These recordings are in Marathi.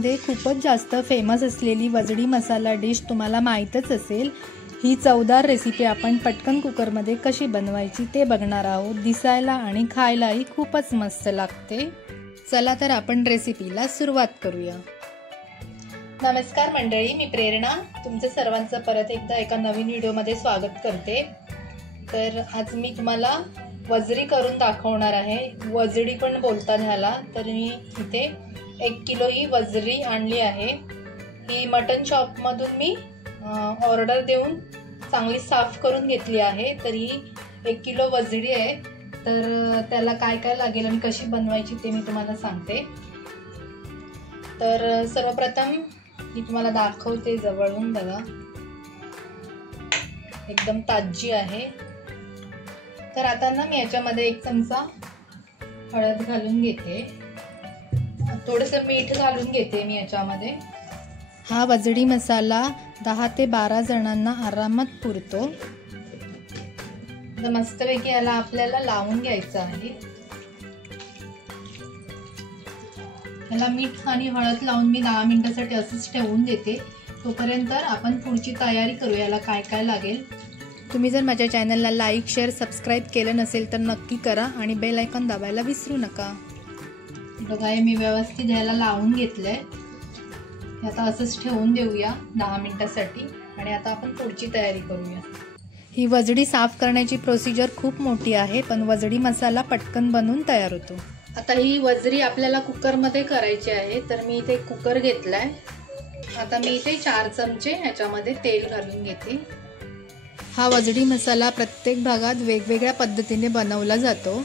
महाराष्ट्रामध्ये खूपच जास्त फेमस असलेली वजडी मसाला डिश तुम्हाला माहीतच असेल। ही चवदार रेसिपी आपण पटकन कुकरमध्ये कशी बनवायची ते बघणार आहोत। दिसायला आणि खायलाही खूपच मस्त लागते। चला तर आपण रेसिपीला सुरुवात करूया। नमस्कार मंडळी, मी प्रेरणा तुमचं सर्वांचं परत एकदा एका नवीन व्हिडिओमध्ये स्वागत करते। तर आज मी तुम्हाला वजरी करून दाखवणार आहे। वजडी पण बोलतात ह्याला। तर मी इथे 1 किलो ही वजरी आणली आहे। ही मटन शॉप मधून मी ऑर्डर देऊन चांगली साफ करून घेतली आहे। तर ही 1 किलो वजडी आहे। तर त्याला काय काय लागेल आणि कशी बनवायची ते मी तुम्हाला सांगते। तर सर्वप्रथम मी तुम्हाला दाखवते जवळून, बघा एकदम ताजी आहे। तर आता ना मी याच्यामध्ये 1 चमचा हळद घालून घेते, थोडंसं मीठ घालून घेते मी याच्यामध्ये। हा वजडी मसाला 10 ते 12 जणांना आरामात पुरतो। तर मस्तपैकी याला आपल्याला लावून घ्यायचं आहे। याला मीठ आणि हळद लावून मी 10 मिनिटांसाठी असंच ठेवून देते। तोपर्यंत आपण पुढची तयारी करूया। याला काय काय लागेल। तुम्ही जर माझ्या चॅनलला लाईक, शेअर, सबस्क्राईब केलं नसेल तर नक्की करा आणि बेल आयकॉन दाबायला विसरू नका। बघा हे मी व्यवस्थित याला लावून घेतलंय। आता असंच ठेवून देऊया 10 मिनिटांसाठी आणि आता आपण पुढची तयारी करूया। ही वजडी साफ करण्याची प्रोसिजर खूप मोठी आहे, पण वजडी मसाला पटकन बनवून तयार होतो। आता ही वजरी आपल्याला कुकरमध्ये करायची आहे। तर मी इथे कुकर घेतलाय। आता मी इथे 4 चमचे ह्याच्यामध्ये तेल घालून घेते। हा वजडी मसाला प्रत्येक भागात वेगवेगळ्या पद्धतीने बनवला जातो।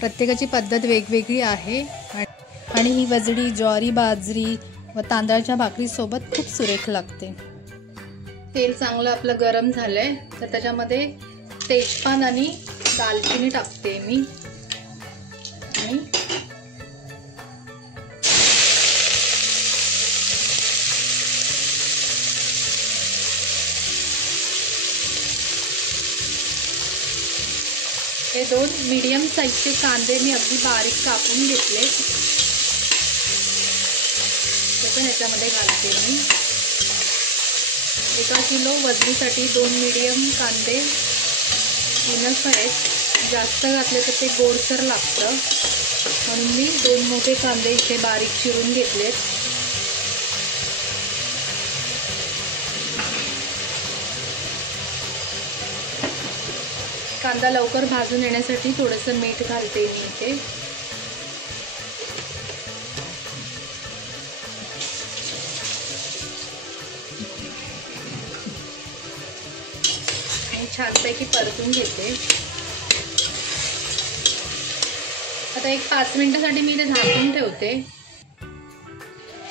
प्रत्येकाची पद्धत वेगवेगळी आहे आणि ही वजडी ज्वारी, बाजरी व तांदळाच्या भाकरी सोबत खूप सुरेख लागते। तेल चांगलं आपलं गरम झालंय। तर त्याच्यामध्ये तेजपान आणि दालचिनी टाकते मी आणि हे 2 मीडियम साईजचे कांदे मी अगदी बारीक कापून घेतले, ते पण याच्यामध्ये घालते मी। 1 किलो वजनीसाठी 2 मीडियम कांदे इनफ आहेत। जास्त घातले तर ते गोडसर लागतं, म्हणून मी 2 मोठे कांदे इथे बारीक चिरून घेतलेत। कांदा लवकर भाजून येण्यासाठी थोडंसं मीठ घालते मी इथे। आणि छानपैकी परतून घेते। आता 5 मिनिटांसाठी मी इथे झाकून ठेवते।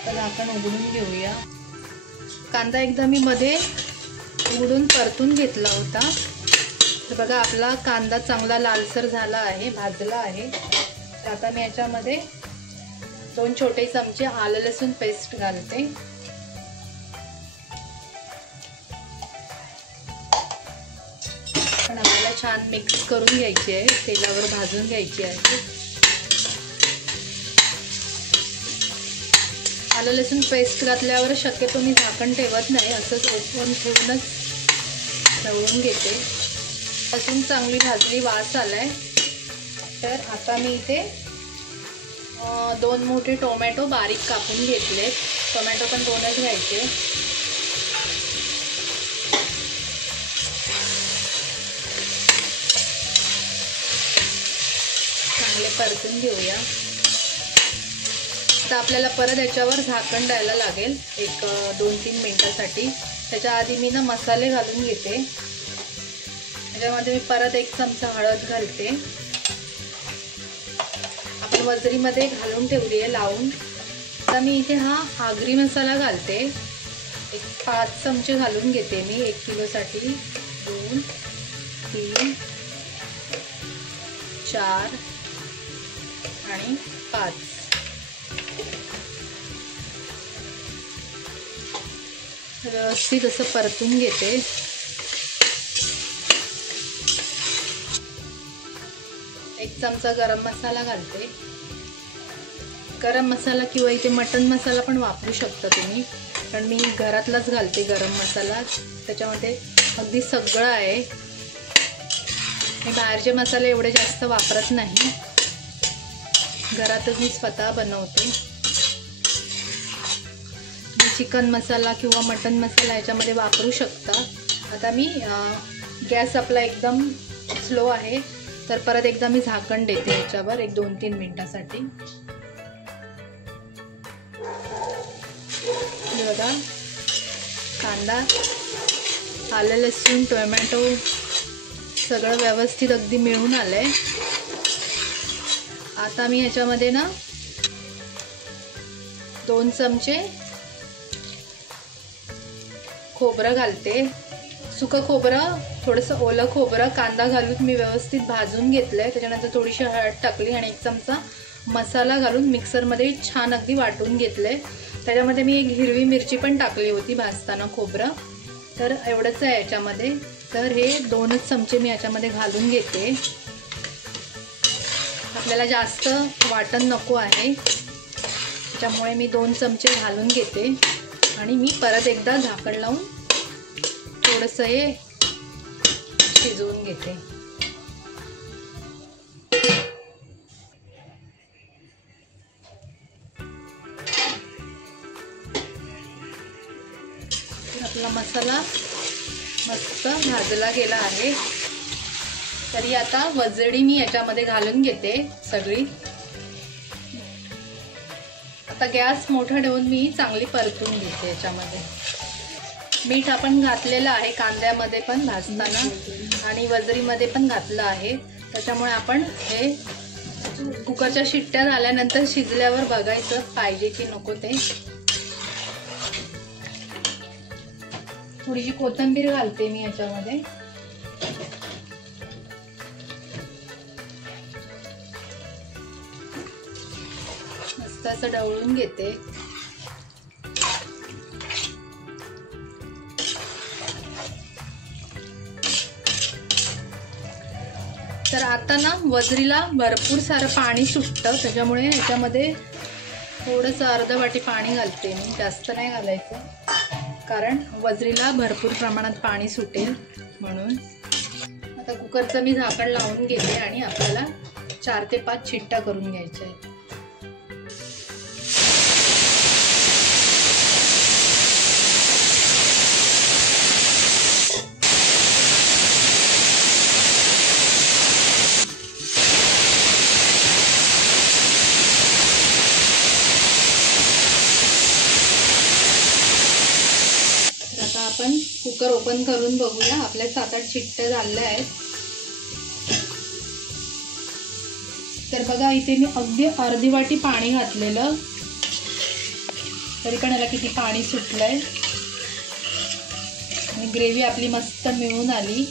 तर आपण उघडून घेऊया। कांदा एकदा मी मध्ये उघडून परतून घेतला होता। तर बघा आपला कांदा चांगला लालसर झाला आहे, भाजला आहे। तर आता मी याच्यामध्ये 2 छोटे चमचे आलं लसूण पेस्ट घालते। पण आपल्याला छान मिक्स करून घ्यायची आहे, तेलावर भाजून घ्यायची आहे। आलं लसूण पेस्ट घातल्यावर शक्यतो मी झाकण ठेवत नाही, असंच ओपन ठेवूनच तळून घेते। लसूण चांगली भाजली, वास आलाय। तर आता मी इथे 2 मोठे टोमॅटो बारीक कापून घेतले। टोमॅटो पण 2च घ्यायचे। चांगले परतून घेऊया। आता आपल्याला परत याच्यावर झाकण द्यायला लागेल 2-3 मिनिटांसाठी। त्याच्या आधी मी ना मसाले घालून घेते। त्याच्यामध्ये मी परत 1 चमचा हळद घालते। आपण वजरीमध्ये घालून ठेवली आहे लावून। आता मी इथे हा आगरी मसाला घालते। 5 चमचे घालून घेते मी 1 किलोसाठी। 2, 3, 4 आणि 5। व्यवस्थित असं परतून घेते। 1 चमचा गरम मसाला घालते। गरम मसाला किंवा इथे मटन मसाला पण वापरू शकता तुम्ही, पण मी घरातलाच घालते गरम मसाला, त्याच्यामध्ये अगदी सगळं आहे. मी बाहेरचे मसाले एवढे जास्त वापरत नाही, घरातच मी स्वतः बनवते. चिकन मसाला किंवा मटन मसाला याच्यामध्ये वापरू शकता. आता मी गॅस आपला एकदम स्लो आहे, तर परत एकदा मी झाकण देते याच्यावर एक 2-3 मिनिटासाठी. बघा, कांदा, आलं लसूण, टोमॅटो सगळं व्यवस्थित अगदी मिळून आलंय. आता मी याच्यामध्ये ना 2 चमचे खोबरं घालते. सुकं खोबरं, थोडंसं ओलं खोबरं, कांदा घालून मी व्यवस्थित भाजून घेतलंय. त्याच्यानंतर थोडीशी हळद टाकली आणि 1 चमचा मसाला घालून मिक्सरमध्ये छान अगदी वाटून घेतलंय. त्याच्यामध्ये मी एक हिरवी मिरची पण टाकली होती भाजताना खोबरं. तर एवढंच आहे याच्यामध्ये. तर हे 2च चमचे मी याच्यामध्ये घालून घेते. आपल्याला जास्त वाटण नको आहे, त्याच्यामुळे मी 2 चमचे घालून घेते आणि मी परत एकदा झाकण लावून थोडंसं हे शिजवून घेते. आपला मसाला मस्त भाजला गेला आहे. तरी आता वजडी मी याच्यामध्ये घालून घेते सगळी. आता गॅस मोठा ठेवून मी चांगली परतून घेते. याच्यामध्ये मीठ आपण घातलेलं आहे, कांद्यामध्ये पण भाजताना आणि वजडीमध्ये पण घातलं आहे. त्याच्यामुळे आपण हे कुकरच्या शिट्ट्या झाल्यानंतर शिजल्यावर बघायचं पाहिजे की नको ते. थोडीशी कोथिंबीर घालते मी याच्यामध्ये. मस्त असं ढवळून घेते. तर आता ना वजरीला भरपूर सारं पाणी सुटतं, त्याच्यामुळे याच्यामध्ये थोडंसं अर्ध वाटी पाणी घालते मी, जास्त नाही घालायचं, कारण वजरीला भरपूर प्रमाणात पाणी सुटेल म्हणून. आता कुकरचं मी झाकण लावून घेते आणि आपल्याला 4 ते 5 शिट्ट्या करून घ्यायच्या आहेत. आपण कुकर ओपन करून बघूया. आपल्या 7-8 शिट्ट्या झाल्या आहेत. तर बघा, इथे मी अगदी अर्धी वाटी पाणी घातलेलं, तरी पण याला किती पाणी सुटलंय. आणि ग्रेव्ही आपली मस्त मिळून आली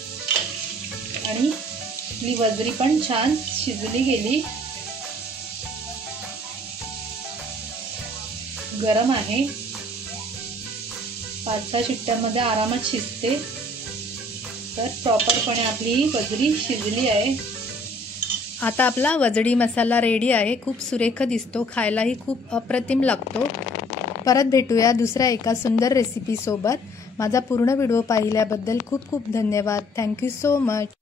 आणि आपली वजरी पण छान शिजली गेली. गरम आहे, 5-6 शिट्ट्यांमध्ये आरामात शिजते. तर प्रॉपरपणे आपली वजरी शिजली आहे. आता आपला वजडी मसाला रेडी आहे. खूप सुरेख दिसतो, खायलाही खूप अप्रतिम लागतो. परत भेटूया दुसऱ्या एका सुंदर रेसिपीसोबत. माझा पूर्ण व्हिडिओ पाहिल्याबद्दल खूप खूप धन्यवाद. Thank you so much.